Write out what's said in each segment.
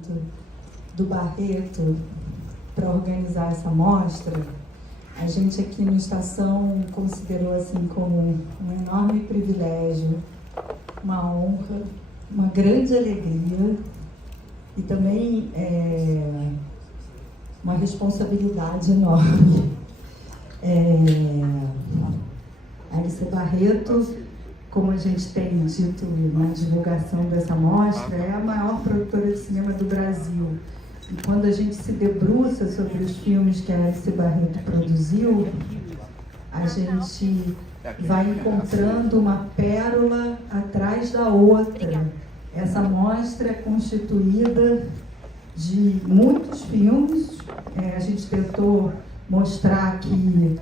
envolvimento do Barreto para organizar essa mostra, a gente aqui no Estação considerou assim como um enorme privilégio, uma honra, uma grande alegria e também uma responsabilidade enorme. Alice Barreto, como a gente tem dito na divulgação dessa mostra, é a maior produtora de cinema do Brasil. E quando a gente se debruça sobre os filmes que a Alice Barreto produziu, a gente vai encontrando uma pérola atrás da outra. Essa mostra é constituída de muitos filmes. A gente tentou mostrar aqui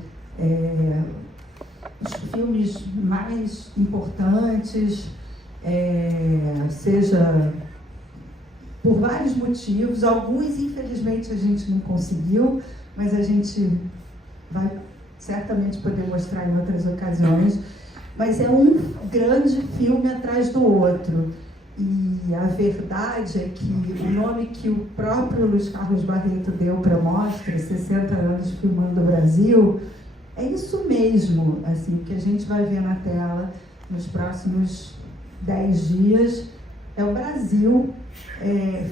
os filmes mais importantes, seja por vários motivos. Alguns, infelizmente, a gente não conseguiu, mas a gente vai certamente poder mostrar em outras ocasiões. Mas é um grande filme atrás do outro. E a verdade é que o nome que o próprio Luiz Carlos Barreto deu para a mostra, 60 anos filmando o Brasil, é isso mesmo, assim, o que a gente vai ver na tela nos próximos 10 dias é o Brasil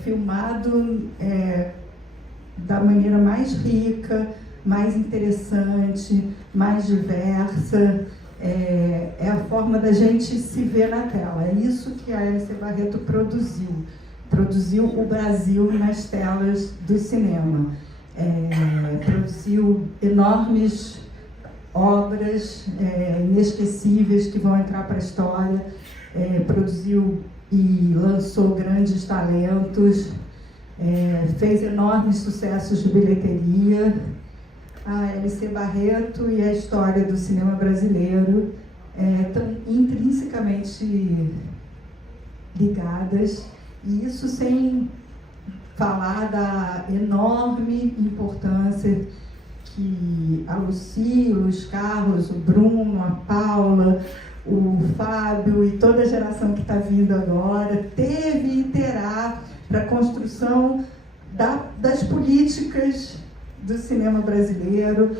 filmado da maneira mais rica, mais interessante, mais diversa. É a forma da gente se ver na tela. É isso que a Alice Barreto produziu o Brasil nas telas do cinema. Produziu enormes obras inesquecíveis que vão entrar para a história, produziu e lançou grandes talentos, fez enormes sucessos de bilheteria. A Alice Barreto e a história do cinema brasileiro estão intrinsecamente ligadas, e isso sem falar da enorme importância que a Lucy, o Luiz Carlos, o Bruno, a Paula, o Fábio e toda a geração que está vindo agora teve e terá para a construção das políticas do cinema brasileiro,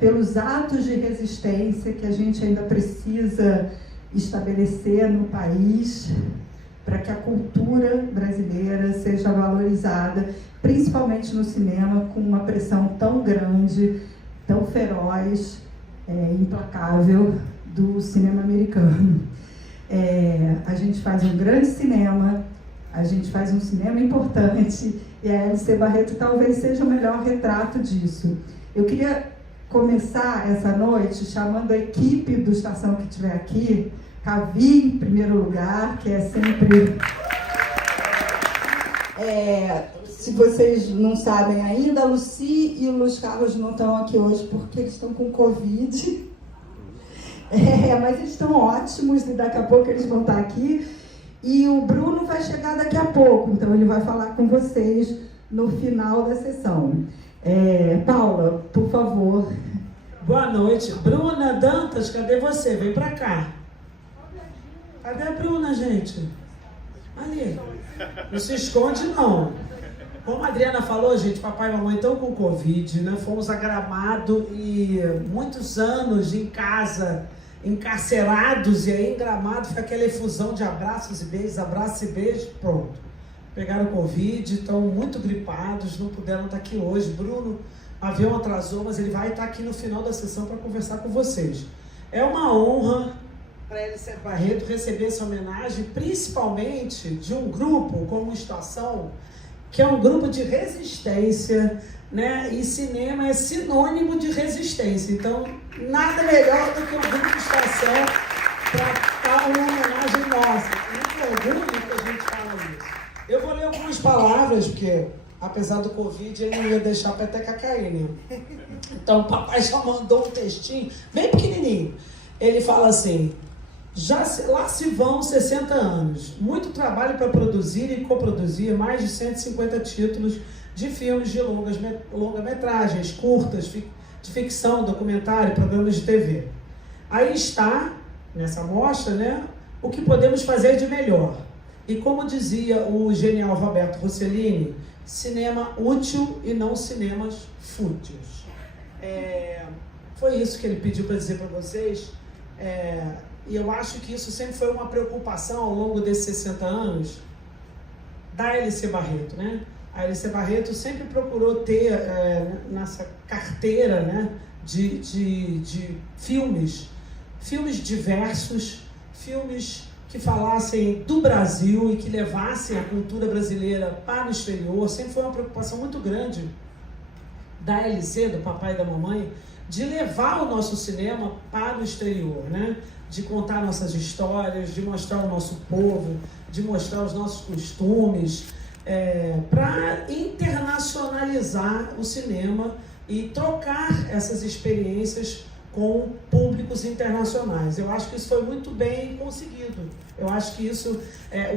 pelos atos de resistência que a gente ainda precisa estabelecer no país, para que a cultura brasileira seja valorizada, principalmente no cinema, com uma pressão tão grande, tão feroz, implacável do cinema americano. A gente faz um grande cinema, a gente faz um cinema importante, e a Alice Barreto talvez seja o melhor retrato disso. Eu queria começar essa noite chamando a equipe do Estação que estiver aqui, Cavi, em primeiro lugar, que é sempre... se vocês não sabem ainda, a Lucy e o Luiz Carlos não estão aqui hoje porque eles estão com Covid. Mas eles estão ótimos e daqui a pouco eles vão estar aqui. E o Bruno vai chegar daqui a pouco, então ele vai falar com vocês no final da sessão. Paula, por favor. Boa noite. Bruna Dantas, cadê você? Vem pra cá. Cadê a Bruna, gente? Ali. Não se esconde, não. Como a Adriana falou, gente, papai e mamãe estão com Covid, né? Fomos a Gramado e muitos anos em casa, encarcerados, e aí em Gramado foi aquela efusão de abraços e beijos, pronto. Pegaram Covid, estão muito gripados, não puderam estar aqui hoje. Bruno, o avião atrasou, mas ele vai estar aqui no final da sessão para conversar com vocês. É uma honra para Alice Barreto receber essa homenagem, principalmente de um grupo como Estação, que é um grupo de resistência, né? E cinema é sinônimo de resistência. Então, nada melhor do que um grupo de Estação para dar uma homenagem nossa. Muito orgulho que a gente fala isso. Eu vou ler algumas palavras, porque, apesar do Covid, ele não ia deixar a peteca cair, né? Então, o papai já mandou um textinho, bem pequenininho. Ele fala assim: lá se vão 60 anos. Muito trabalho para produzir e coproduzir mais de 150 títulos de filmes de longa-metragens, curtas, de ficção, documentário, programas de TV. Aí está, nessa mostra, né, o que podemos fazer de melhor. E como dizia o genial Roberto Rossellini, cinema útil e não cinemas fúteis. Foi isso que ele pediu para dizer para vocês. E eu acho que isso sempre foi uma preocupação ao longo desses 60 anos da L.C. Barreto, né? A L.C. Barreto sempre procurou ter nessa carteira, né, de filmes diversos, filmes que falassem do Brasil e que levassem a cultura brasileira para o exterior. Sempre foi uma preocupação muito grande da LC, do papai e da mamãe, de levar o nosso cinema para o exterior, né? De contar nossas histórias, de mostrar o nosso povo, de mostrar os nossos costumes, para internacionalizar o cinema e trocar essas experiências com públicos internacionais. Eu acho que isso foi muito bem conseguido. Eu acho que isso,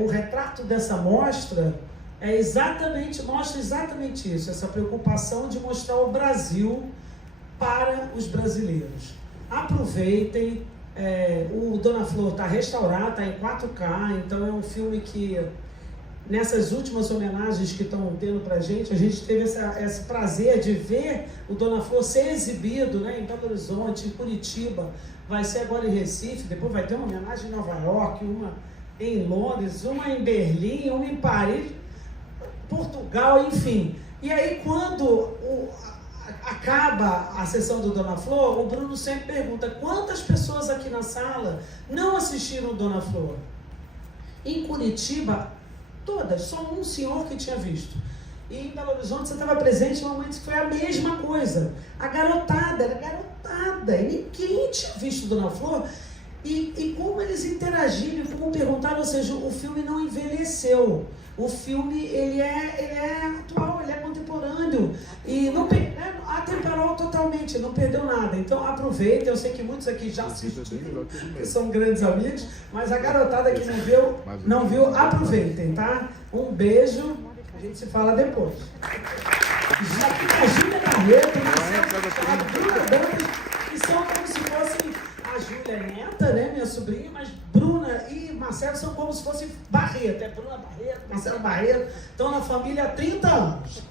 o retrato dessa mostra mostra exatamente isso, essa preocupação de mostrar o Brasil para os brasileiros. Aproveitem, o Dona Flor está restaurado, está em 4K, então é um filme que, nessas últimas homenagens que estão tendo para a gente teve esse prazer de ver o Dona Flor ser exibido, né, em Belo Horizonte, em Curitiba, vai ser agora em Recife, depois vai ter uma homenagem em Nova York, uma em Londres, uma em Berlim, uma em Paris, Portugal, enfim. E aí, quando acaba a sessão do Dona Flor, o Bruno sempre pergunta: quantas pessoas aqui na sala não assistiram Dona Flor? Em Curitiba, todas, só um senhor que tinha visto. E em Belo Horizonte você estava presente em um momento que foi a mesma coisa. A garotada, era garotada, e ninguém tinha visto Dona Flor. E como eles interagiram, como perguntaram, ou seja, o filme não envelheceu. O filme, ele é atual, ele é contemporâneo. E não atemperou totalmente, não perdeu nada. Então aproveitem, eu sei que muitos aqui já assistiram, que são grandes amigos, mas a garotada que não viu, aproveitem, tá? Um beijo, a gente se fala depois. Já aqui com a Júlia Barreto, a Bruna Dantas, que são como se fossem a Júlia neta, né, minha sobrinha, mas Bruna e Marcelo são como se fossem Barreto. É Bruna Barreto, Marcelo Barreto, estão na família há 30 anos.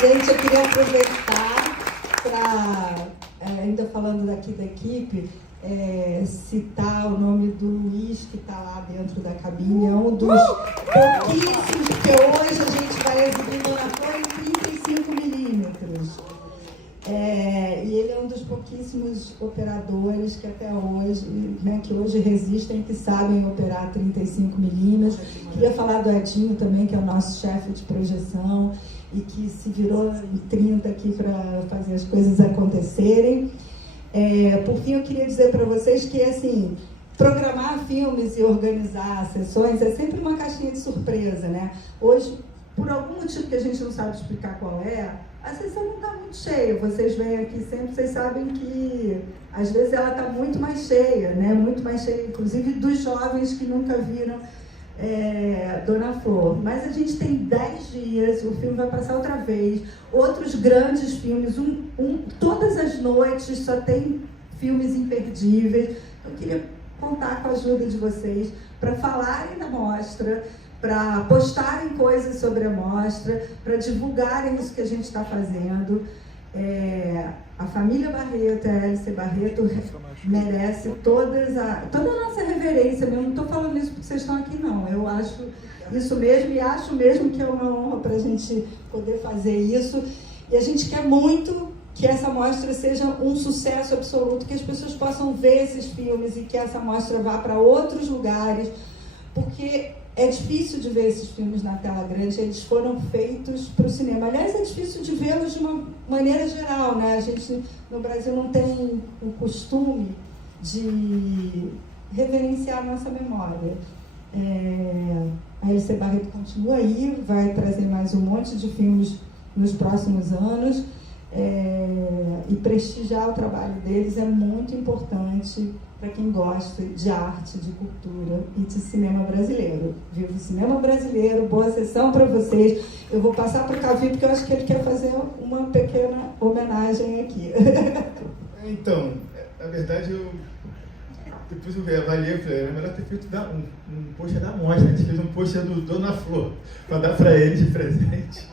Gente, eu queria aproveitar para, ainda falando daqui da equipe, citar o nome do Luiz, que está lá dentro da cabine. É um dos pouquíssimos que hoje a gente vai exibir Dona Flor em 35mm. E ele é um dos pouquíssimos operadores que até hoje, né, que hoje resistem, que sabem operar 35mm. Queria falar do Edinho também, que é o nosso chefe de projeção e que se virou em 30 aqui para fazer as coisas acontecerem. Por fim, eu queria dizer para vocês que, assim, programar filmes e organizar sessões é sempre uma caixinha de surpresa, né? Hoje, por algum motivo que a gente não sabe explicar qual a sessão não está muito cheia. Vocês vêm aqui sempre, vocês sabem que às vezes ela está muito mais cheia, né? Muito mais cheia, inclusive dos jovens que nunca viram Dona Flor. Mas a gente tem 10 dias, o filme vai passar outra vez, outros grandes filmes, todas as noites só tem filmes imperdíveis. Eu queria contar com a ajuda de vocês para falarem da mostra, para postarem coisas sobre a mostra, para divulgarem isso que a gente está fazendo. A família Barreto, a L.C. Barreto, merece toda a nossa reverência mesmo. Não estou falando isso porque vocês estão aqui, não. Eu acho isso mesmo e acho mesmo que é uma honra para a gente poder fazer isso. E a gente quer muito que essa mostra seja um sucesso absoluto, que as pessoas possam ver esses filmes e que essa mostra vá para outros lugares, porque é difícil de ver esses filmes na tela grande, eles foram feitos para o cinema. Aliás, é difícil de vê-los de uma maneira geral, né? A gente, no Brasil, não tem o costume de reverenciar a nossa memória. A L.C. Barreto continua aí, vai trazer mais um monte de filmes nos próximos anos, e prestigiar o trabalho deles é muito importante para quem gosta de arte, de cultura e de cinema brasileiro. Viva o cinema brasileiro, boa sessão para vocês. Eu vou passar para o Cavi, porque eu acho que ele quer fazer uma pequena homenagem aqui. Então, na verdade, depois eu avaliei e falei, era melhor ter feito um pôster da mostra. A gente fez um pôster do Dona Flor, para dar para ele de presente.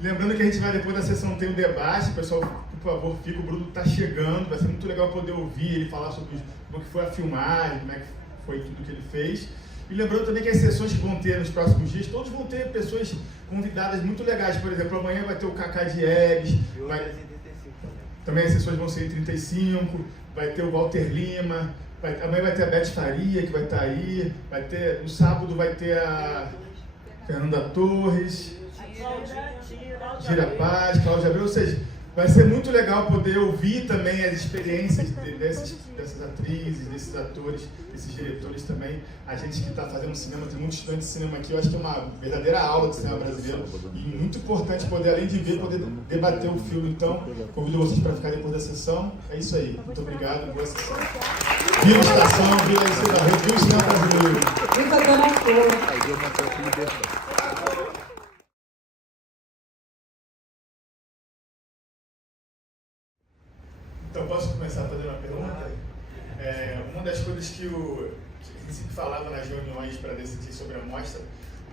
Lembrando que a gente vai, depois da sessão, tem o debate. Pessoal, por favor, fica. O Bruno está chegando. Vai ser muito legal poder ouvir ele falar sobre como que foi a filmagem, como é que foi tudo que ele fez. E lembrando também que as sessões que vão ter nos próximos dias, todos vão ter pessoas convidadas muito legais. Por exemplo, amanhã vai ter o Cacá Diegues. Também as sessões vão ser em 35. Vai ter o Walter Lima. Amanhã vai ter a Beth Faria, que vai estar aí. No sábado vai ter a Fernanda Torres, Gira Paz, Cláudia Abreu. Ou seja, vai ser muito legal poder ouvir também as experiências dessas atrizes, desses atores, desses diretores também. A gente que está fazendo cinema, tem muitos estudantes de cinema aqui, eu acho que é uma verdadeira aula de cinema brasileiro. E muito importante poder, além de ver, poder debater o filme. Então, convido vocês para ficar depois da sessão. É isso aí. Muito obrigado, boa sessão. Viva a estação, viva a Alice Barreto, viva o cinema brasileiro. Viva a Dona Flor. Então, posso começar fazendo uma pergunta? Uma das coisas que a gente sempre falava nas reuniões para decidir sobre a mostra,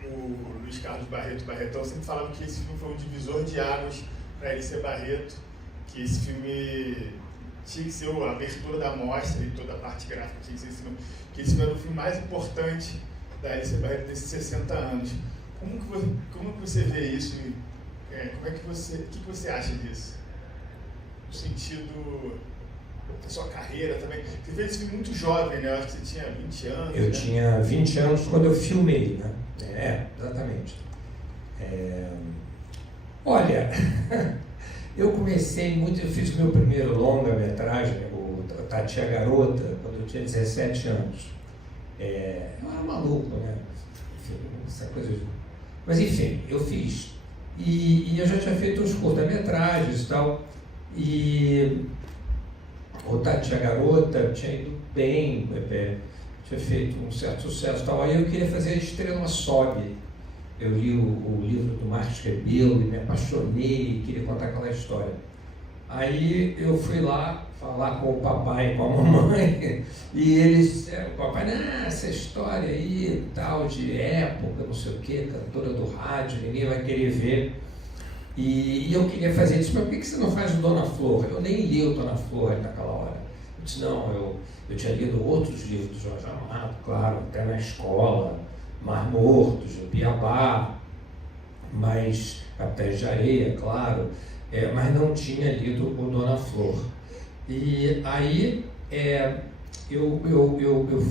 o Luiz Carlos Barretão sempre falava que esse filme foi um divisor de águas para Alice Barreto, que esse filme tinha que ser a abertura da mostra e toda a parte gráfica tinha que ser esse filme, que esse filme era o filme mais importante da Alice Barreto desses 60 anos. Como que você vê isso? O que você acha disso? No sentido da sua carreira também. Você fez esse filme muito jovem, né? Eu acho que você tinha 20 anos. Eu tinha 20 anos quando eu filmei, né? Exatamente. Olha, eu fiz o meu primeiro longa-metragem, o Tati a Garota, quando eu tinha 17 anos. Eu era maluco, né? Enfim, essa coisa. Mas enfim, eu fiz. E eu já tinha feito uns curta-metragens e tal. E o Tati a Garota tinha ido bem, tinha feito um certo sucesso e tal. Aí eu queria fazer a Estrela Sobe. Eu li o livro do Marcos Rebelo e me apaixonei, queria contar aquela história. Aí eu fui lá falar com o papai e com a mamãe, e eles disseram, papai, essa história aí, tal, de época, não sei o quê, cantora do rádio, ninguém vai querer ver. E eu queria fazer isso, mas por que você não faz o Dona Flor? Eu nem li o Dona Flor naquela hora. Eu disse, não, eu tinha lido outros livros do Jorge Amado, claro, até na escola, Mar Morto, Jupiabá, mas Capéis de Areia, claro, mas não tinha lido o Dona Flor. E aí eu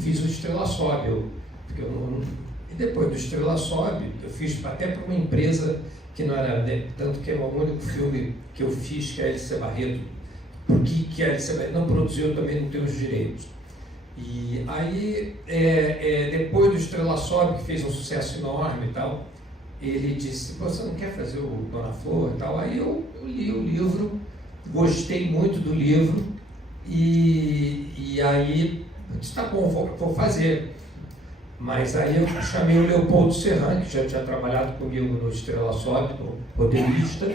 fiz o Estrela Sobe, e depois do Estrela Sobe, eu fiz até para uma empresa que não era, tanto que é o único filme que eu fiz, que é a Alice Barreto, porque a Alice Barreto não produziu, eu também não tenho os direitos. E aí, depois do Estrela Sobe, que fez um sucesso enorme e tal, ele disse, você não quer fazer o Dona Flor e tal? Aí eu li o livro, gostei muito do livro, e aí eu disse, tá bom, vou fazer. Mas aí eu chamei o Leopoldo Serran, que já tinha trabalhado comigo no Estrela Sobe, roteirista,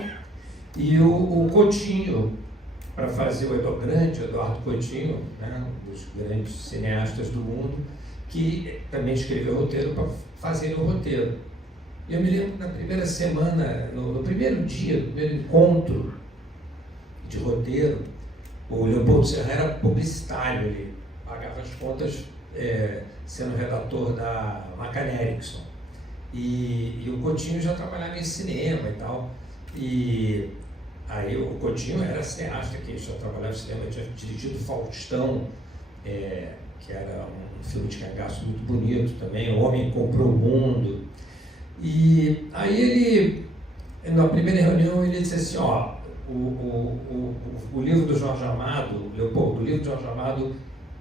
e o Coutinho, para fazer o Eduardo Coutinho, né, um dos grandes cineastas do mundo, que também escreveu roteiro para fazer o roteiro. E eu me lembro na primeira semana, no primeiro dia, no primeiro encontro de roteiro, o Leopoldo Serran era publicitário, ele pagava as contas sendo redator da McCann Erickson. E o Coutinho já trabalhava em cinema e tal. E aí o Coutinho era cineasta, que já trabalhava em cinema, tinha dirigido Faustão, que era um filme de cangaço muito bonito também, O Homem Comprou o Mundo. E aí ele, na primeira reunião, ele disse assim, o livro do Jorge Amado, Leopoldo, o livro do Jorge Amado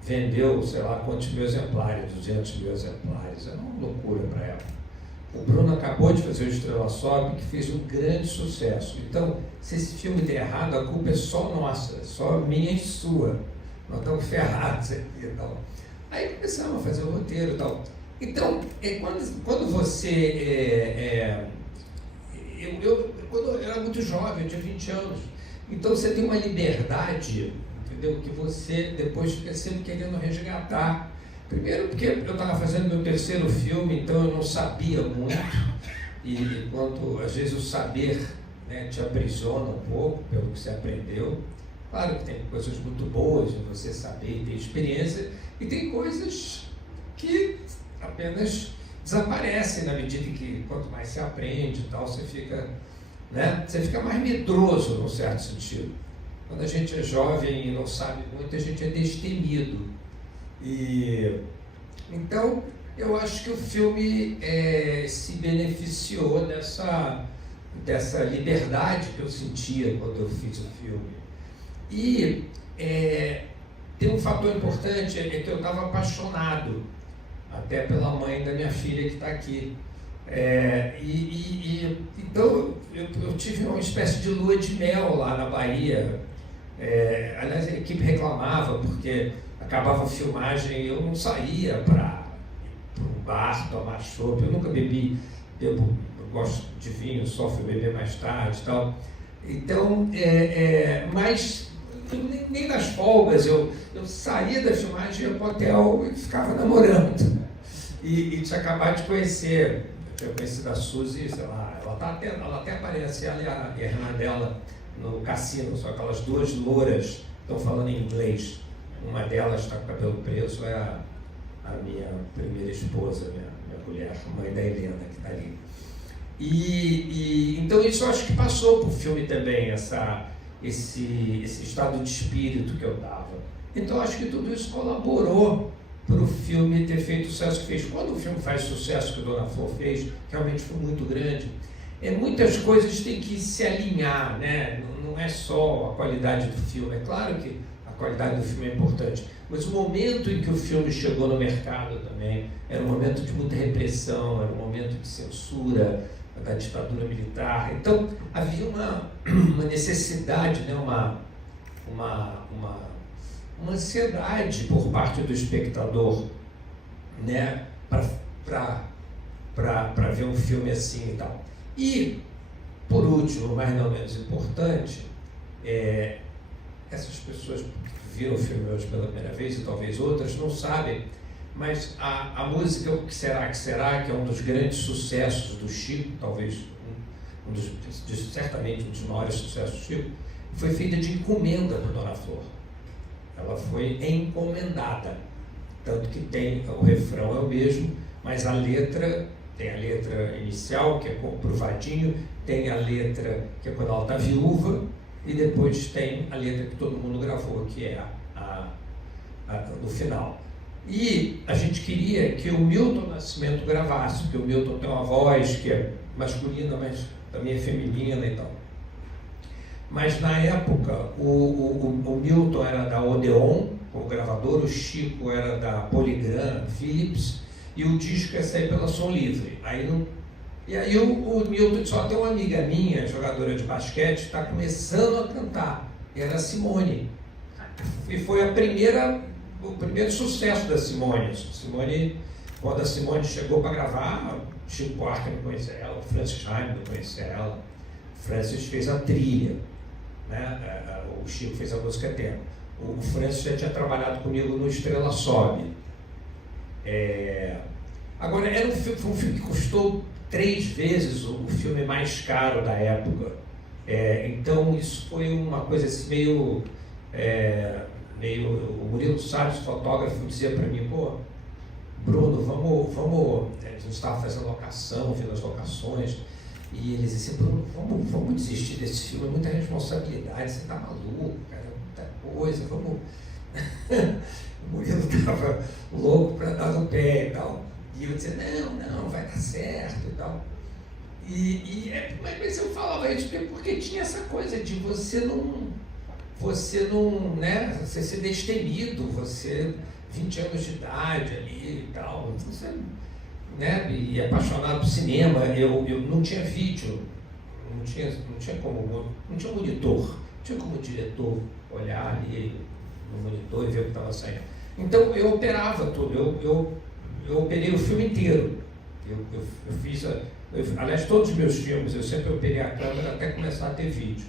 vendeu, sei lá quantos mil exemplares, 200 mil exemplares, era uma loucura para ela. O Bruno acabou de fazer o Estrela Sobe, que fez um grande sucesso. Então, se esse filme der errado, a culpa é só nossa, só minha e sua. Nós estamos ferrados aqui e tal. Aí começamos a fazer o roteiro e tal. Então, quando você quando eu era muito jovem, eu tinha 20 anos, então você tem uma liberdade, entendeu? Que você depois fica sempre querendo resgatar. Primeiro porque eu estava fazendo meu terceiro filme, então eu não sabia muito, e enquanto às vezes o saber, né, te aprisiona um pouco pelo que você aprendeu. Claro que tem coisas muito boas de você saber e ter experiência, e tem coisas que apenas desaparecem na medida em que quanto mais você aprende e tal, você fica mais medroso num certo sentido. Quando a gente é jovem e não sabe muito, a gente é destemido. E então eu acho que o filme se beneficiou dessa liberdade que eu sentia quando eu fiz o filme. E tem um fator importante, é que eu estava apaixonado até pela mãe da minha filha que está aqui. Então eu tive uma espécie de lua de mel lá na Bahia. Aliás, a equipe reclamava porque acabava a filmagem e eu não saía para um bar tomar chopp. Eu nunca bebo, eu gosto de vinho, só fui beber mais tarde e tal. Então, mas nem nas folgas eu saía da filmagem, ia para o hotel e ficava namorando. E tinha acabado de conhecer, eu tinha conhecido a Suzy, sei lá, ela até aparece, ela e a irmã dela no cassino, só aquelas duas louras estão falando em inglês. Uma delas está com o cabelo preso, é a minha primeira esposa, minha mulher, a mãe da Helena, que está ali. Então isso eu acho que passou para o filme também, esse estado de espírito que eu dava. Então eu acho que tudo isso colaborou para o filme ter feito o sucesso que fez. Quando o filme faz o sucesso que o Dona Flor fez, realmente foi muito grande. Muitas coisas têm que se alinhar, né? Não é só a qualidade do filme. É claro que a qualidade do filme é importante, mas o momento em que o filme chegou no mercado também era um momento de muita repressão, era um momento de censura da ditadura militar. Então havia uma necessidade, né? uma ansiedade por parte do espectador, né? para ver um filme assim e tal. E, por último, mas não menos importante, essas pessoas que viram o filme hoje pela primeira vez, e talvez outras não sabem, mas a música O Que Será Que Será, que é um dos grandes sucessos do Chico, talvez certamente um dos maiores sucessos do Chico, foi feita de encomenda por Dona Flor. Ela foi encomendada, tanto que o refrão é o mesmo, mas a letra, tem a letra inicial, que é para o Vadinho, tem a letra que é quando ela está viúva, e depois tem a letra que todo mundo gravou, que é no final. E a gente queria que o Milton Nascimento gravasse, porque o Milton tem uma voz que é masculina, mas também é feminina e tal. Mas na época, o Milton era da Odeon, o gravador, o Chico era da Polygram Philips, e o disco ia sair pela Som Livre. E aí o Milton disse: tem uma amiga minha, jogadora de basquete, está começando a cantar. E era a Simone. E foi o primeiro sucesso da Simone. Quando a Simone chegou para gravar, o Chico Buarque não conhecia ela, o Francis Jaime não conhecia ela, o Francis fez a trilha, né? O Chico fez a música tema. O Francis já tinha trabalhado comigo no Estrela Sobe. Agora, foi um filme que custou 3 vezes o filme mais caro da época. Então isso foi uma coisa assim, meio o Murilo Salles, fotógrafo, dizia para mim: pô, Bruno, vamos, a gente estava fazendo locação, vendo as locações, e eles diziam: Bruno, vamos desistir desse filme, é muita responsabilidade, você está maluco, cara, é muita coisa, vamos. O Murilo estava louco para dar no pé e tal. E eu dizia: não, vai dar certo e tal. Mas eu falava isso porque tinha essa coisa de você não, né, você ser destemido, você 20 anos de idade ali e tal, então você, né, e apaixonado por cinema. Eu não tinha vídeo, não tinha monitor, não tinha como o diretor olhar ali no monitor e ver o que estava saindo. Então eu operava tudo, eu operei o filme inteiro. Eu fiz Aliás, todos os meus filmes, eu sempre operei a câmera até começar a ter vídeo.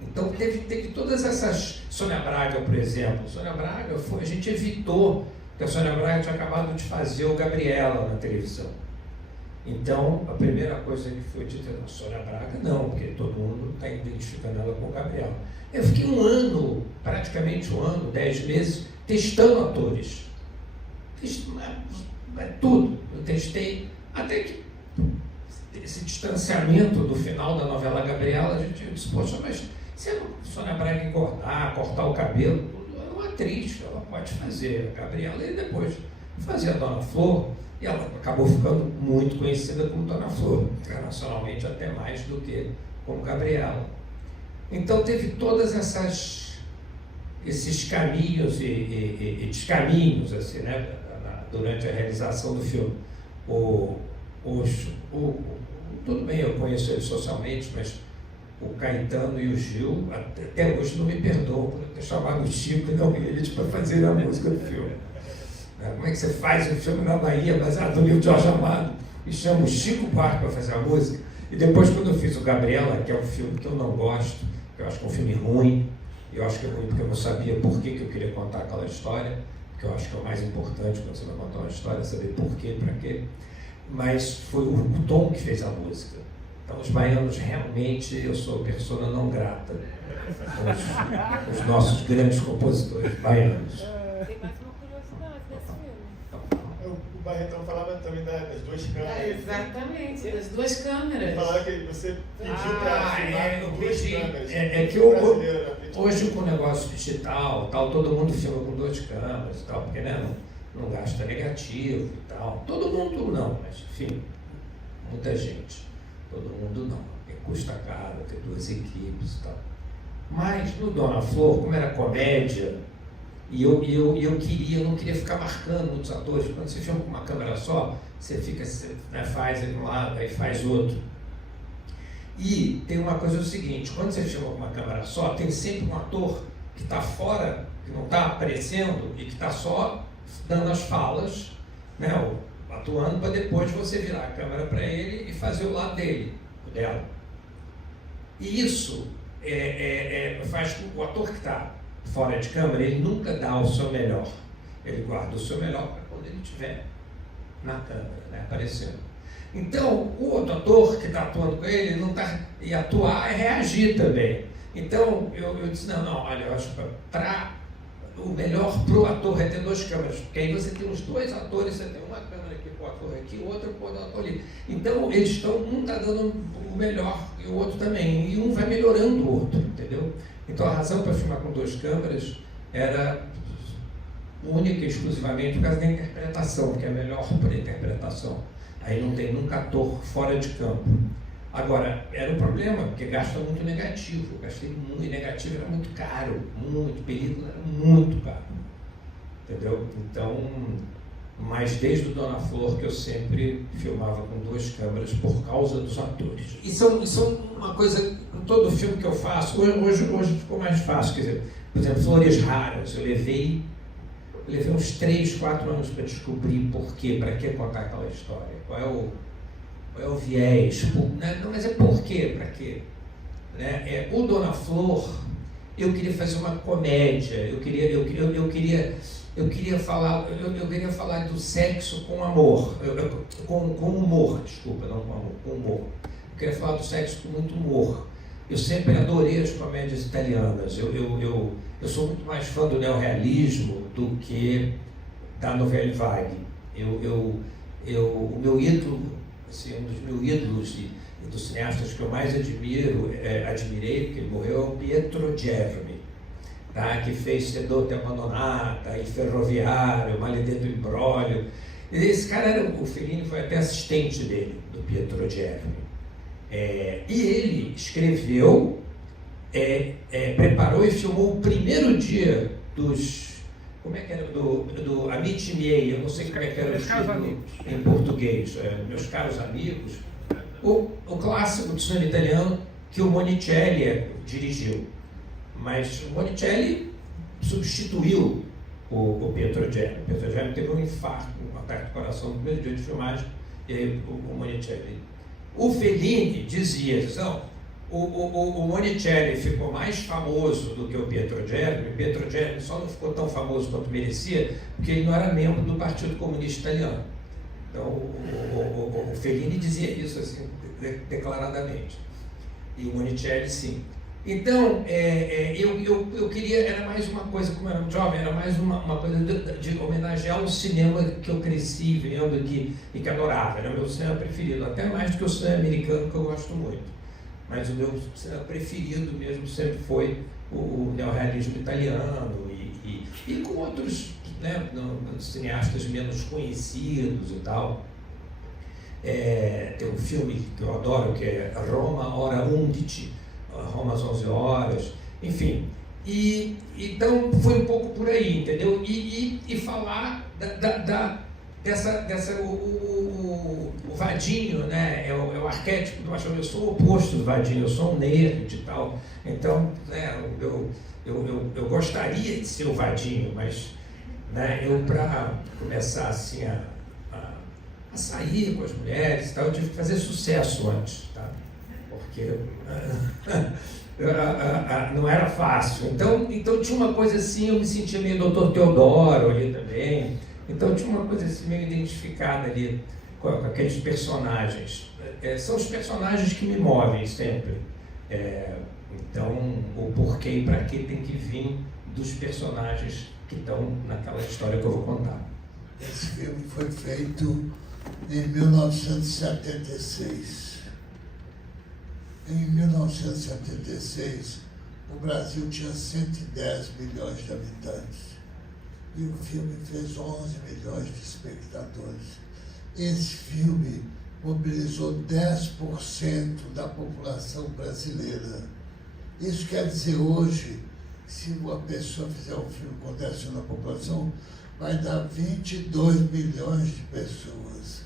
Então teve todas essas... Sônia Braga, por exemplo. Sônia Braga, a gente evitou, porque a Sônia Braga tinha acabado de fazer o Gabriela na televisão. Então, a primeira coisa que foi dita, não, Sônia Braga não, porque todo mundo está identificando ela com o Gabriela. Eu fiquei um ano, praticamente um ano, 10 meses, testando atores. Tudo. Eu testei, até que esse distanciamento do final da novela Gabriela, a gente disse, poxa, mas se a Sônia Braga engordar, cortar o cabelo, ela é uma atriz, ela pode fazer a Gabriela e depois fazer a Dona Flor. E ela acabou ficando muito conhecida como Dona Flor, internacionalmente até mais do que como Gabriela. Então teve todas esses caminhos e descaminhos assim, né, durante a realização do filme. Tudo bem, eu conheço ele socialmente, mas o Caetano e o Gil até hoje não me perdoam por eu ter chamado o Chico e não eles para fazer a música do filme. Como é que você faz um filme na Bahia, baseado no livro de Jorge Amado, e chama o Chico Buarque para fazer a música? E depois, quando eu fiz o Gabriela, que é um filme que eu não gosto, que eu acho que é um filme ruim, eu acho que é ruim porque eu não sabia por que eu queria contar aquela história, que eu acho que é o mais importante quando você vai contar uma história, saber por quê, para quê. Mas foi o Tom que fez a música. Então, os baianos realmente, eu sou persona não grata com os nossos grandes compositores baianos. O Barretão falava também das duas câmeras. Exatamente, das duas câmeras. Falava que você pediu para filmar com duas câmeras. É que hoje com o negócio digital, tal, todo mundo filma com duas câmeras e tal, porque né, não gasta negativo e tal. Todo mundo não, mas enfim, muita gente. Todo mundo não, porque custa caro ter duas equipes e tal. Mas no Dona Flor, como era comédia, e eu não queria ficar marcando muitos atores. Quando você filma com uma câmera só, você fica, né, faz um lado, aí faz outro. E tem uma coisa, o seguinte, quando você filma com uma câmera só, tem sempre um ator que está fora, que não está aparecendo e que está só dando as falas, né, atuando, para depois você virar a câmera para ele e fazer o lado dele, o dela. E isso faz com que o ator que está fora de câmera, ele nunca dá o seu melhor. Ele guarda o seu melhor para quando ele estiver na câmera, né, aparecendo. Então, o outro ator que está atuando com ele, não tá, e atuar é reagir também. Então, eu disse, não, olha, eu acho que o melhor para o ator é ter duas câmeras, porque aí você tem os dois atores, você tem uma câmera aqui para o ator aqui, outra para o ator ali. Então, eles estão, um está dando o melhor e o outro também, e um vai melhorando o outro, entendeu? Então, a razão para filmar com duas câmeras era única e exclusivamente por causa da interpretação, porque é melhor para a interpretação. Aí não tem nunca ator fora de campo. Agora, era um problema, porque gasta muito negativo. Gastei muito, e negativo era muito caro, muito, película era muito caro. Entendeu? Então, mas desde o Dona Flor que eu sempre filmava com duas câmeras por causa dos atores. Isso é uma coisa, em todo filme que eu faço, hoje ficou mais fácil. Quer dizer, por exemplo, Flores Raras, eu levei uns 3, 4 anos para descobrir por quê, para que contar aquela história, qual é o viés, não, mas é por quê, para quê. Né? O Dona Flor, eu queria fazer uma comédia, eu queria falar do sexo com amor, com humor, desculpa, não com amor, com humor. Eu queria falar do sexo com muito humor. Eu sempre adorei as comédias italianas. Eu sou muito mais fã do neorrealismo do que da Nouvelle Vague. O meu ídolo, assim, um dos meus ídolos e dos cineastas que eu mais admirei, porque ele morreu, é o Pietro Germi, tá? Que fez Sedotta Abbandonata, Il Ferroviário, Maledetto Imbroglio. Esse cara o Fellini foi até assistente dele, do Pietro Germi. E ele escreveu, preparou e filmou o primeiro dia dos, como é que era, do Amici Miei, eu não sei como é que era o título em português, Meus Caros Amigos, o clássico do cinema italiano que o Monicelli dirigiu. Mas o Monicelli substituiu o Pietro Germi. O Pietro Germi teve um infarto, um ataque do coração no primeiro dia de filmagem, o Monicelli. O Fellini dizia, o Monicelli ficou mais famoso do que o Pietro Germi. O Pietro Germi só não ficou tão famoso quanto merecia, porque ele não era membro do Partido Comunista Italiano. Então, o Fellini dizia isso assim, declaradamente. E o Monicelli, sim. Então, eu queria, era mais uma coisa, como eu era jovem, era mais uma coisa de homenagear o cinema que eu cresci vendo e que adorava. Era o meu cinema preferido, até mais do que o cinema americano, que eu gosto muito. Mas o meu cinema preferido mesmo sempre foi o neorrealismo italiano e com outros, né, cineastas menos conhecidos e tal. Tem um filme que eu adoro, que é Roma, Ora 11, Roma às 11 horas, enfim. Então foi um pouco por aí, entendeu? E falar o vadinho, né? É o arquétipo do machão. Eu sou o oposto do vadinho, eu sou um nerd e tal. Então, né, eu gostaria de ser o vadinho, mas, né, eu, para começar assim a sair com as mulheres e tal, eu tive que fazer sucesso antes, tá? Porque não era fácil. Então tinha uma coisa assim, eu me sentia meio Dr. Teodoro ali também. Então tinha uma coisa assim meio identificada ali com aqueles personagens. São os personagens que me movem sempre. Então o porquê e para que tem que vir dos personagens que estão naquela história que eu vou contar. Esse filme foi feito em 1976. Em 1976, o Brasil tinha 110 milhões de habitantes e o filme fez 11 milhões de espectadores. Esse filme mobilizou 10% da população brasileira. Isso quer dizer hoje, se uma pessoa fizer um filme com 10% da população, vai dar 22 milhões de pessoas.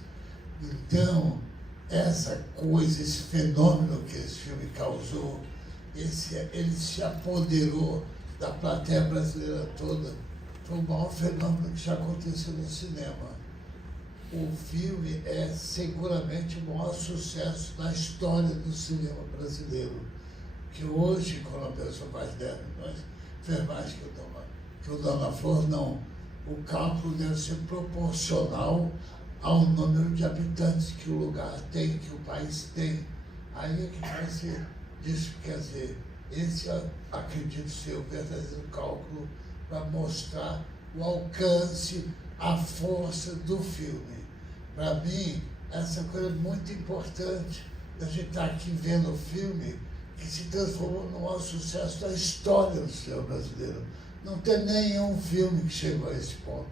Então, essa coisa, esse fenômeno que esse filme causou, ele se apoderou da plateia brasileira toda. Foi o maior fenômeno que já aconteceu no cinema. O filme é seguramente o maior sucesso da história do cinema brasileiro. Que hoje, quando a pessoa faz 10 milhões, fez mais que o Dona Flor, não. O cálculo deve ser proporcional ao número de habitantes que o lugar tem, que o país tem. Aí é que vai ser isso. Quer dizer, esse acredito ser o verdadeiro cálculo para mostrar o alcance, a força do filme. Para mim, essa coisa é muito importante, a gente estar aqui vendo o filme que se transformou no maior sucesso da história do cinema brasileiro. Não tem nenhum filme que chegou a esse ponto.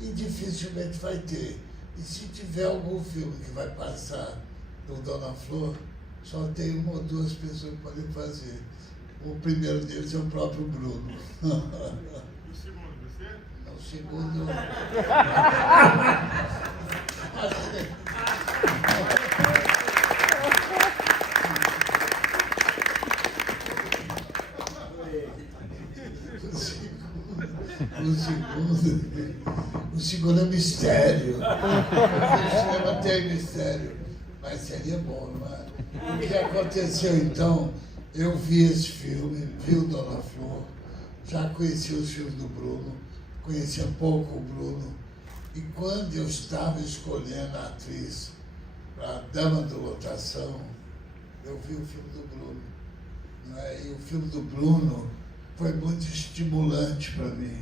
E dificilmente vai ter. E se tiver algum filme que vai passar do Dona Flor, só tem uma ou duas pessoas que podem fazer. O primeiro deles é o próprio Bruno. O segundo, você? O segundo... O segundo é mistério. O cinema tem mistério, mas seria bom, não é? O que aconteceu então? Eu vi esse filme, vi o Dona Flor, já conheci os filmes do Bruno, conhecia pouco o Bruno, e quando eu estava escolhendo a atriz para a Dama da Lotação, eu vi o filme do Bruno. Não é? E o filme do Bruno foi muito estimulante para mim.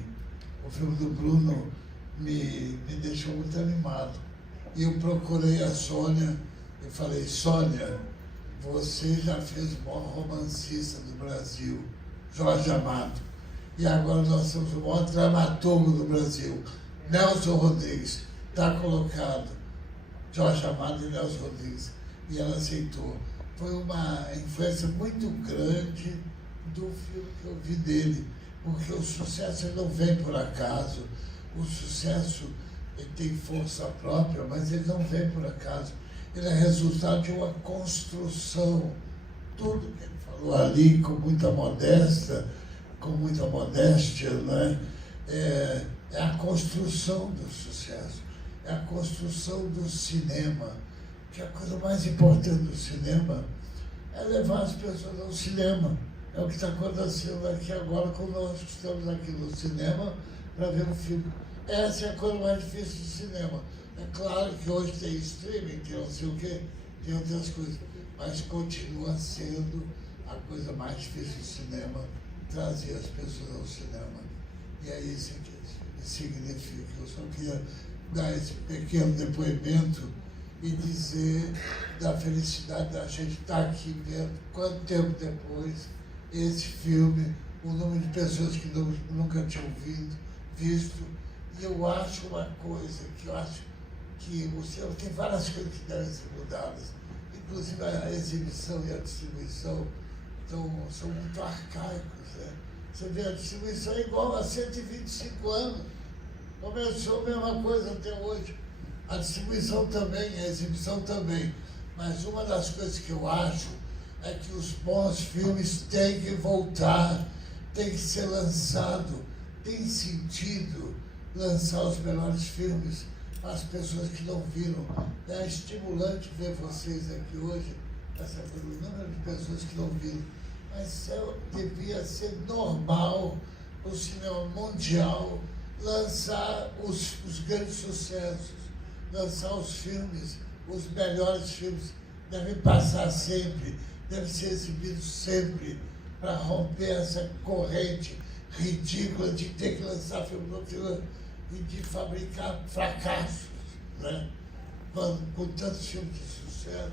O filme do Bruno me deixou muito animado. E eu procurei a Sônia e falei, Sônia, você já fez o maior romancista do Brasil, Jorge Amado. E agora nós temos o maior dramaturgo do Brasil, Nelson Rodrigues. Está colocado Jorge Amado e Nelson Rodrigues. E ela aceitou. Foi uma influência muito grande do filme que eu vi dele, porque o sucesso ele não vem por acaso. O sucesso ele tem força própria, mas ele não vem por acaso. Ele é resultado de uma construção. Tudo que ele falou ali, com muita modéstia, né? É a construção do sucesso. é a construção do cinema, que a coisa mais importante do cinema é levar as pessoas ao cinema. É o que está acontecendo aqui agora conosco. Estamos aqui no cinema para ver um filme. Essa é a coisa mais difícil do cinema. É claro que hoje tem streaming, tem não sei o quê, tem outras coisas, mas continua sendo a coisa mais difícil do cinema, trazer as pessoas ao cinema. E é isso que significa. Eu só queria dar esse pequeno depoimento e dizer da felicidade da gente estar aqui vendo, quanto tempo depois, esse filme, o número de pessoas que nunca tinham visto. E eu acho uma coisa, que eu acho que o cinema tem várias coisas que devem ser mudadas, inclusive a exibição e a distribuição são muito arcaicos. Né? Você vê, a distribuição é igual a 125 anos. Começou a mesma coisa até hoje. A distribuição também, a exibição também. Mas uma das coisas que eu acho é que os bons filmes têm que voltar, têm que ser lançados. Tem sentido lançar os melhores filmes para as pessoas que não viram. É estimulante ver vocês aqui hoje, essa coisa, o número de pessoas que não viram. Mas devia ser normal o cinema mundial lançar os grandes sucessos, lançar os filmes, os melhores filmes, devem passar sempre, devem ser exibidos sempre, para romper essa corrente ridícula de ter que lançar filme no cinema e de fabricar fracassos, né? Com tantos filmes de sucesso,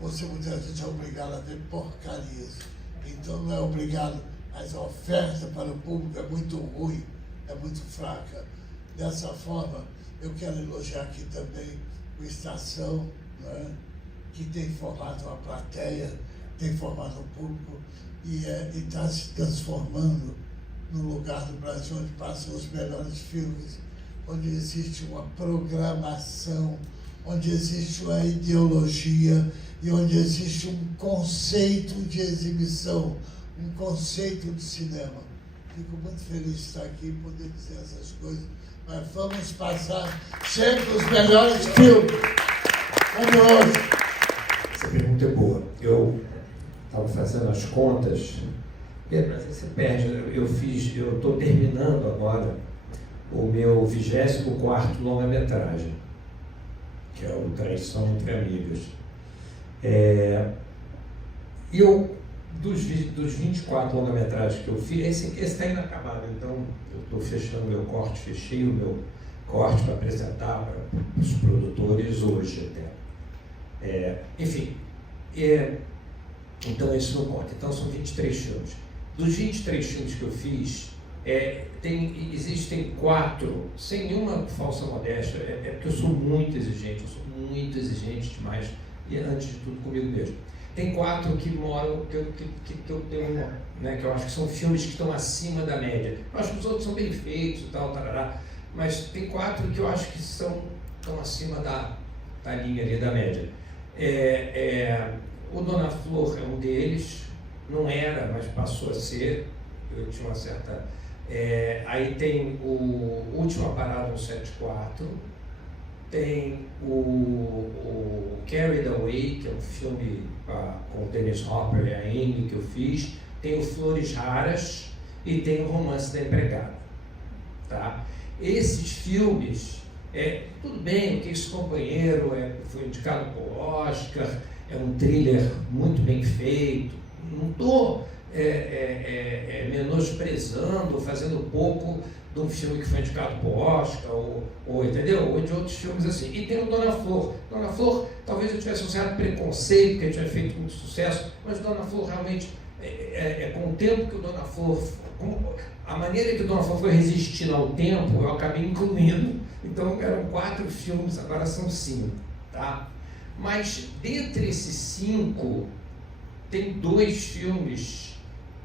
você muitas vezes é obrigado a ver porcarias. Então não é obrigado, mas a oferta para o público é muito ruim, é muito fraca. Dessa forma, eu quero elogiar aqui também o Estação, né, que tem formado uma plateia, tem formado um público e está se transformando no lugar do Brasil onde passam os melhores filmes, onde existe uma programação, onde existe uma ideologia e onde existe um conceito de exibição, um conceito de cinema. Fico muito feliz de estar aqui e poder dizer essas coisas, mas vamos passar sempre os melhores filmes, como hoje. Essa pergunta é boa. Eu estava fazendo as contas, mas você perde. Eu estou terminando agora o meu 24º longa-metragem, que é o Traição Entre Amigas. Dos 24 longa-metragens que eu fiz, esse está inacabado, então eu estou fechando meu corte, fechei o meu corte para apresentar para os produtores hoje até. Então isso não conta. Então são 23 filmes. Dos 23 filmes que eu fiz, existem 4, sem nenhuma falsa modéstia, porque eu sou muito exigente demais, e antes de tudo comigo mesmo. Tem 4 que moram, que eu tenho, né, que eu acho que são filmes que estão acima da média. Eu acho que os outros são bem feitos e tal, tarará, mas tem 4 que eu acho que estão acima da linha ali da média. O Dona Flor é um deles, não era, mas passou a ser, eu tinha uma certa... aí tem o Última Parada 174, tem o Carried Away, que é um filme com o Dennis Hopper e a Amy que eu fiz, tem o Flores Raras e tem o Romance da Empregada. Tá? Esses filmes, tudo bem, o Que Esse Companheiro foi indicado para o Oscar, é um thriller muito bem feito, não estou menosprezando, fazendo pouco de um filme que foi indicado para o Oscar, entendeu? Ou de outros filmes assim. E tem o Dona Flor. Dona Flor, talvez eu tivesse um certo preconceito, porque tinha feito muito sucesso, mas Dona Flor realmente, com o tempo que o Dona Flor, a maneira que o Dona Flor foi resistindo ao tempo, eu acabei incluindo. Então eram 4 filmes, agora são 5, tá? Mas dentre esses 5, tem 2 filmes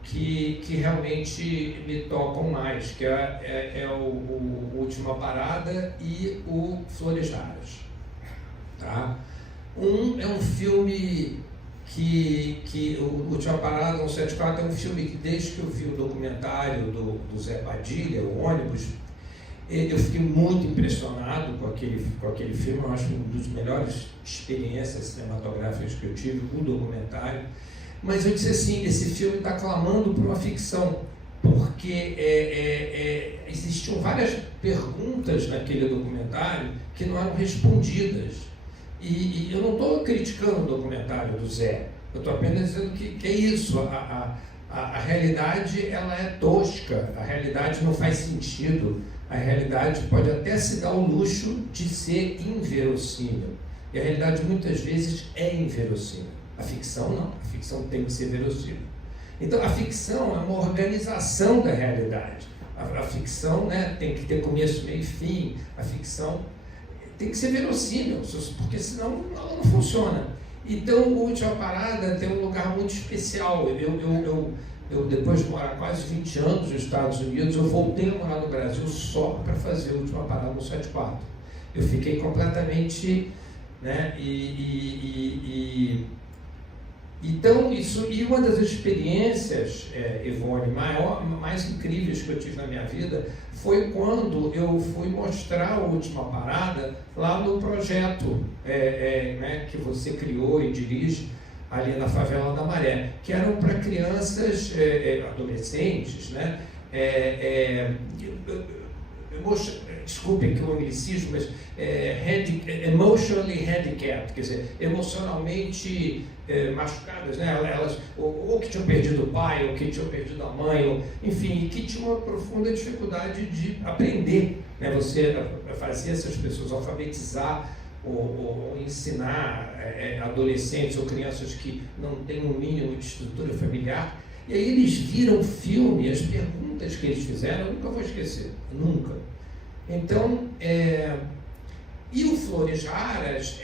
que realmente me tocam mais, que é o Última Parada e o Flores Raras. Tá? É um filme que o Última Parada 174 é um filme que, desde que eu vi o documentário do Zé Padilha, o Ônibus, Eu fiquei muito impressionado com aquele filme, eu acho uma das melhores experiências cinematográficas que eu tive, o documentário. Mas eu disse assim, esse filme está clamando por uma ficção, porque existiam várias perguntas naquele documentário que não eram respondidas. E eu não estou criticando o documentário do Zé, eu estou apenas dizendo que é isso, a realidade ela é tosca, a realidade não faz sentido, a realidade pode até se dar o luxo de ser inverossímil, e a realidade muitas vezes é inverossímil, a ficção não, a ficção tem que ser verossímil. Então a ficção é uma organização da realidade, a ficção, né, tem que ter começo, meio e fim, a ficção tem que ser verossímil, porque senão ela não funciona. Então, o Última Parada tem um lugar muito especial. Eu depois de morar quase 20 anos nos Estados Unidos, eu voltei a morar no Brasil só para fazer a Última Parada no 74. Eu fiquei completamente, né, então, e uma das experiências, Ivone, mais incríveis que eu tive na minha vida foi quando eu fui mostrar a Última Parada lá no projeto né, que você criou e dirige ali na Favela da Maré, que eram para crianças, adolescentes, né, desculpem que o anglicismo, mas emotionally handicapped, quer dizer, emocionalmente machucadas, né? Elas ou que tinham perdido o pai, ou que tinham perdido a mãe, ou, enfim, que tinham uma profunda dificuldade de aprender, né? Você fazia essas pessoas alfabetizar ou ensinar adolescentes ou crianças que não têm um mínimo de estrutura familiar. E aí eles viram o filme, as perguntas que eles fizeram, eu nunca vou esquecer, nunca. Então, e o Flores Raras,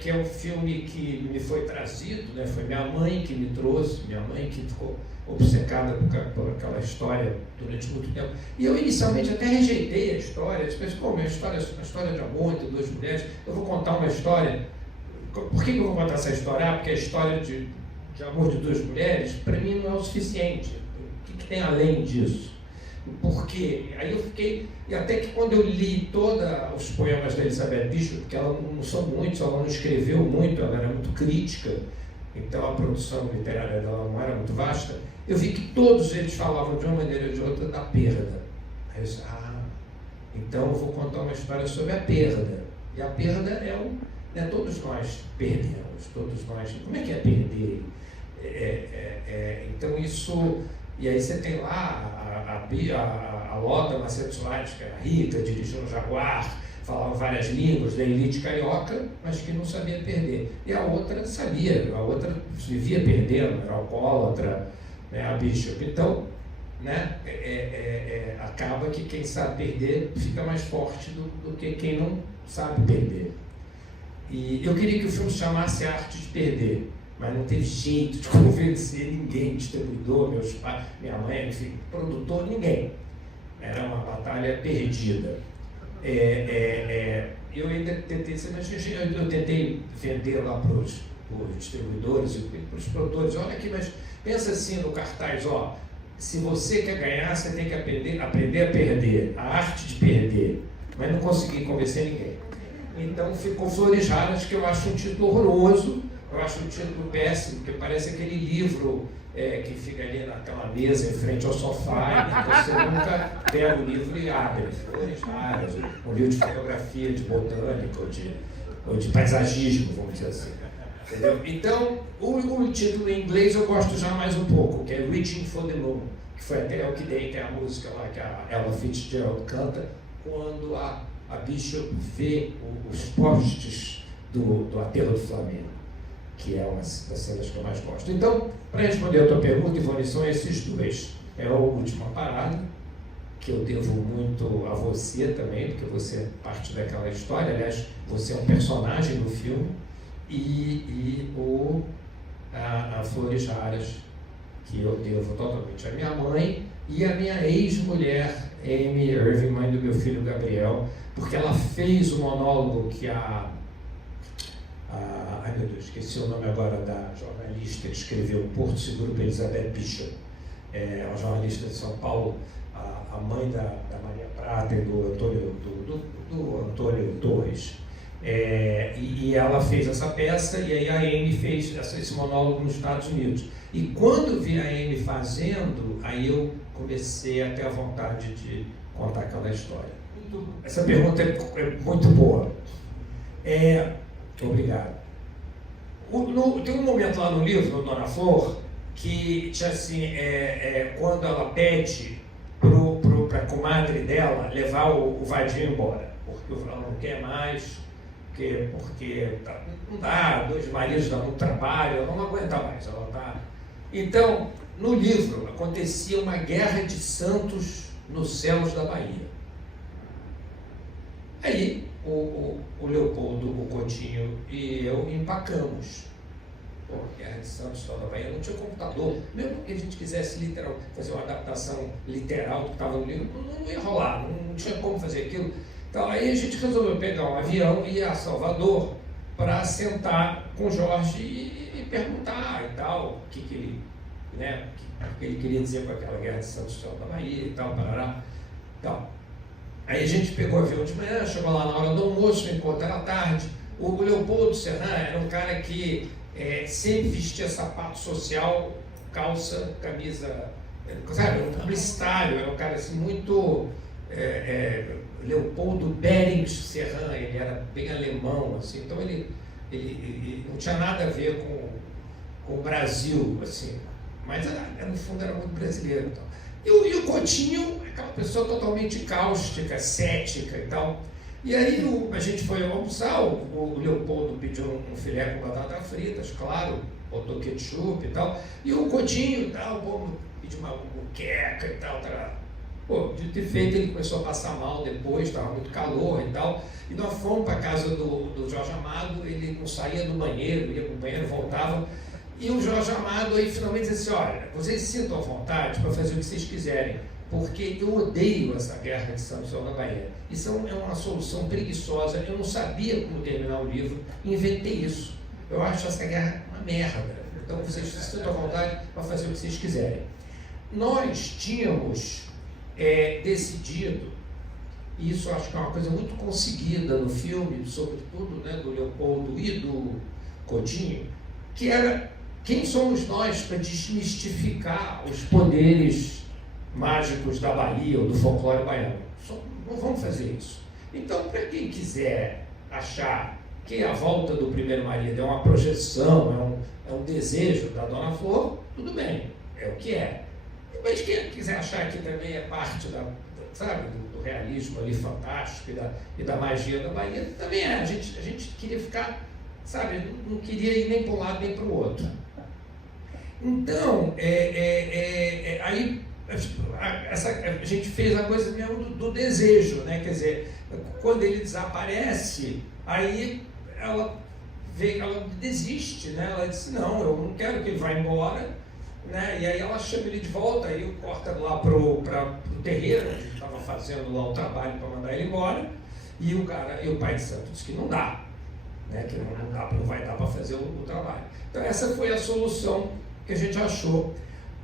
que é um filme que me foi trazido, né? Foi minha mãe que me trouxe, minha mãe que ficou obcecada por aquela história durante muito tempo. E eu inicialmente até rejeitei a história, disse, mas pô, minha história é uma história de amor entre duas mulheres, eu vou contar uma história. Por que eu vou contar essa história? Porque a história de amor de duas mulheres, para mim, não é o suficiente. O que tem além disso? Porque aí eu fiquei, e até que quando eu li todos os poemas da Elizabeth Bishop, porque ela não são muitos, ela não escreveu muito, ela era muito crítica, então a produção literária dela não era muito vasta, eu vi que todos eles falavam de uma maneira ou de outra da perda. Aí eu disse, então eu vou contar uma história sobre a perda. E a perda todos nós perdemos, todos nós, como é que é perder? Então isso, e aí você tem lá a Lota Macedo Soares, que era rica, dirigiu um Jaguar, falava várias línguas, da elite carioca, mas que não sabia perder. E a outra sabia, a outra vivia perdendo, era alcoólatra, né, a Bishop. Então, né, acaba que quem sabe perder fica mais forte do que quem não sabe perder. E eu queria que o filme se chamasse A Arte de Perder, mas não teve jeito de convencer ninguém, distribuidor, meus pais, minha mãe, enfim, produtor, ninguém. Era uma batalha perdida. Eu ainda tentei, eu tentei vender lá para os distribuidores e para os produtores, olha aqui, mas pensa assim no cartaz, ó, se você quer ganhar, você tem que aprender a perder, a arte de perder, mas não consegui convencer ninguém. Então ficou Flores Raras, que eu acho um título horroroso, eu acho um título péssimo, porque parece aquele livro que fica ali naquela mesa em frente ao sofá e você nunca pega o livro e abre. Flores Raras, um livro de fotografia, de botânica ou de paisagismo, vamos dizer assim. Entendeu? Então, o título em inglês eu gosto já mais um pouco, que é Reaching for the Moon, que foi até o que dei, tem a música lá que a Ella Fitzgerald canta, quando a Bishop vê os postes do aterro do Flamengo, que é uma das cenas que eu mais gosto. Então, para responder a tua pergunta, Ivone, são esses dois. É a Última Parada, que eu devo muito a você também, porque você é parte daquela história, aliás, você é um personagem no filme, e a Flores Raras, que eu devo totalmente à minha mãe e à minha ex-mulher, Amy Irving, mãe do meu filho Gabriel, porque ela fez o monólogo que ai meu Deus, esqueci o nome agora da jornalista que escreveu Porto Seguro para Elizabeth Bishop, uma jornalista de São Paulo, a mãe da Maria Prata e do Antônio Torres. E ela fez essa peça, e aí a Amy fez esse monólogo nos Estados Unidos. E quando vi a Amy fazendo, aí eu comecei a ter a vontade de contar aquela história. Essa pergunta é muito boa. Obrigado. Tem um momento lá no livro, no Dona Flor, que tinha assim, quando ela pede para a comadre dela levar o Vadinho embora, porque ela não quer mais, porque não dá, 2 maridos dá muito trabalho, ela não aguenta mais. Então, no livro, acontecia uma guerra de santos nos céus da Bahia. Aí, o Leopoldo, o Coutinho e eu empacamos. Guerra de Santos, da Bahia, não tinha computador. Mesmo que a gente quisesse fazer uma adaptação literal do que estava no livro, não ia rolar, não tinha como fazer aquilo. Então, aí a gente resolveu pegar um avião e ir a Salvador para sentar com o Jorge e perguntar e tal, o que ele queria dizer com aquela Guerra de Santos da Bahia e tal, parará. Então, aí a gente pegou o avião de manhã, chegou lá na hora do almoço, me encontraram à tarde. O Leopoldo Serran era um cara que sempre vestia sapato social, calça, camisa, sabe, um publicitário, era um cara assim muito... Leopoldo Berings Serran, ele era bem alemão, assim, então ele não tinha nada a ver com o Brasil, assim, mas no fundo era muito brasileiro. Então. E o Coutinho, aquela pessoa totalmente cáustica, cética e tal. E aí a gente foi almoçar, o Leopoldo pediu um filé com batatas fritas, claro, botou ketchup e tal, e o Coutinho e tal, pediu uma muqueca e tal, dito e feito, ele começou a passar mal depois, estava muito calor e tal, e nós fomos para a casa do Jorge Amado, ele não saía do banheiro, ia para o banheiro, voltava, e o Jorge Amado aí finalmente disse assim, olha, vocês se sintam à vontade para fazer o que vocês quiserem, porque eu odeio essa guerra de Santos da Bahia. Isso é uma solução preguiçosa, eu não sabia como terminar o livro, inventei isso. Eu acho essa guerra uma merda, então vocês se sintam à vontade para fazer o que vocês quiserem. Nós tínhamos decidido, e isso eu acho que é uma coisa muito conseguida no filme, sobretudo do Leopoldo e do Coutinho, que era quem somos nós para desmistificar os poderes mágicos da Bahia ou do folclore baiano. Não vamos fazer isso. Então, para quem quiser achar que a volta do primeiro marido é uma projeção, é um desejo da Dona Flor, tudo bem, é o que é. Mas quem quiser achar que também é parte do realismo ali fantástico e da magia da Bahia, também é. A gente queria ficar, não queria ir nem para um lado nem para o outro. Então, aí a gente fez a coisa mesmo do desejo, né? Quer dizer, quando ele desaparece, aí ela desiste, né? Ela disse, não, eu não quero que ele vá embora. Né? E aí ela chama ele de volta, aí corta lá para o terreiro, onde ele estava fazendo lá o trabalho para mandar ele embora, e o pai de santo disse que não dá, né? Que não vai dar para fazer o trabalho. Então essa foi a solução que a gente achou.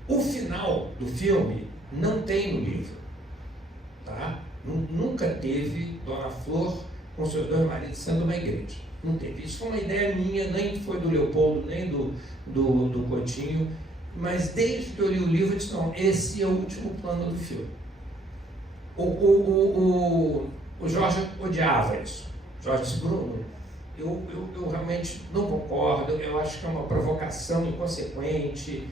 O final do filme não tem no livro, tá? Nunca teve Dona Flor com seus 2 maridos sendo uma igreja, não teve. Isso foi uma ideia minha, nem foi do Leopoldo, nem do Coutinho. Mas desde que eu li o livro, eu disse, não, esse é o último plano do filme. O Jorge odiava isso. Jorge disse, Bruno, eu realmente não concordo, eu acho que é uma provocação inconsequente,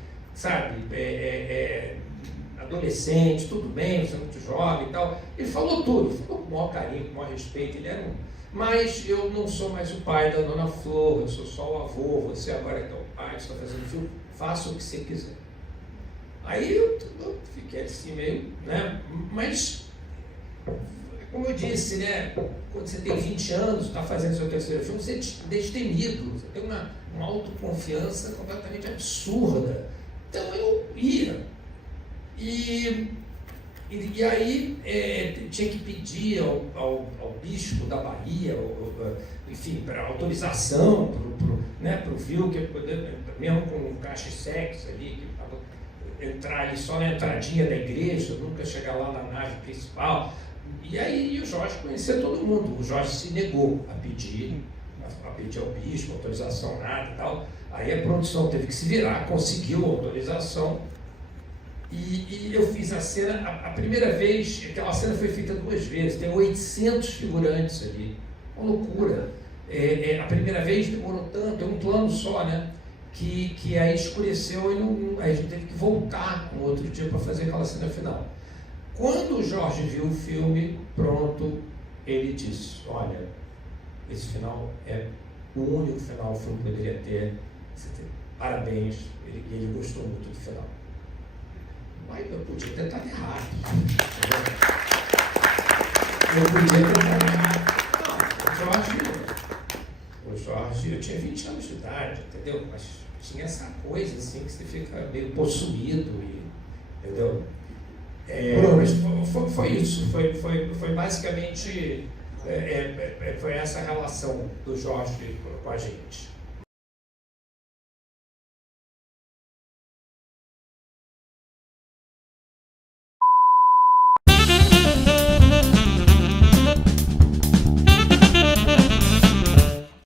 adolescente, tudo bem, você é muito jovem e tal. Ele falou tudo, falou com o maior carinho, com o maior respeito, ele era mas eu não sou mais o pai da Dona Flor, eu sou só o avô, você agora é o pai, você está fazendo filme, faça o que você quiser. Aí eu fiquei assim meio, né? Mas, como eu disse, né? Quando você tem 20 anos, está fazendo seu terceiro filme, você é destemido, você tem uma autoconfiança completamente absurda. Então eu ia. E aí tinha que pedir ao bispo da Bahia, enfim, para autorização para o filme, mesmo com o caixa sexo ali, que entrar ali só na entradinha da igreja, nunca chegar lá na nave principal. E aí o Jorge conhecia todo mundo. O Jorge se negou a pedir ao bispo autorização, nada e tal. Aí a produção teve que se virar, conseguiu a autorização. E eu fiz a cena, a primeira vez, aquela cena foi feita 2 vezes, tem 800 figurantes ali, uma loucura. A primeira vez demorou tanto, é um plano só, né? Que aí escureceu e aí a gente teve que voltar no outro dia para fazer aquela cena final. Quando o Jorge viu o filme, pronto, ele disse, olha, esse final é o único final que o filme poderia ter, parabéns, ele gostou muito do final. Mas eu podia ter estado errado. O Jorge, eu tinha 20 anos de idade, entendeu? Mas tinha essa coisa assim que você fica meio possuído, entendeu? Mas foi isso, foi basicamente foi essa relação do Jorge com a gente.